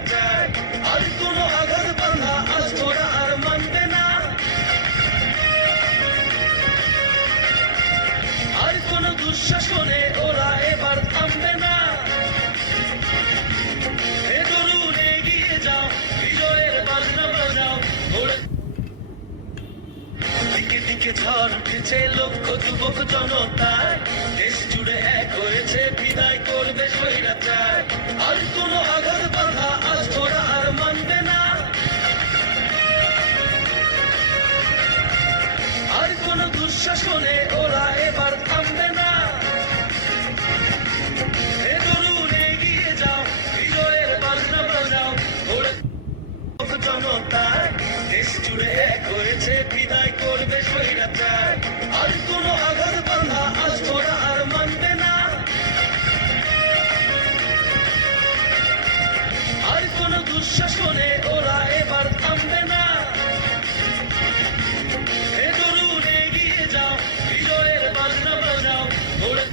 স্বৈরাচার। আর কোনো আঘাত বাঁধা আজ ওরা আর মানবে না, আর কোনো দুঃশাসনে ওরা এবার থামবে না। হে তরুণ এগিয়ে যাও, বিজয়ের বাজনা বাজাও, ওরে দিকে দিকে ঝড় উঠেছে, লক্ষ যুবক জনতার দেশ জুড়ে এক হয়েছে, বিদায় করবে স্বৈরাচার। আর কোনো আঘাত বাঁধা আজ ওরা আর মানবে না, আর কোনো দুঃশাসনে ওরা এবার থামবে না। হে তরুণ এগিয়ে যাও, বিজয়ের বাজনা বাজাও, ওরে জনতার দেশ জুড়ে এক হয়েছে, বিদায় করবে স্বৈরাচার। আর কোনো আঘাত বাঁধা আজ ওরা আর মানবে না, আর কোনো দুঃশাসনে ওরা এবার থামবে না। হে তরুণ এগিয়ে যাও, বিজয়ের বাজনা বাজাও, ওরে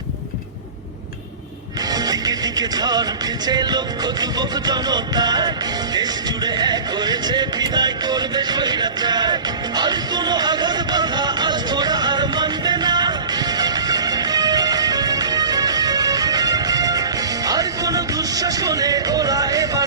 দিকে দিকে ঝড় উঠেছে, লক্ষ যুবক জনতার দেশ জুড়ে এক হয়েছে, বিদায় করবে স্বৈরাচার। আর কোনো আঘাত বাঁধা আজ ওরা আর মানবে না, আর কোনো দুঃশাসনে ওরা এবার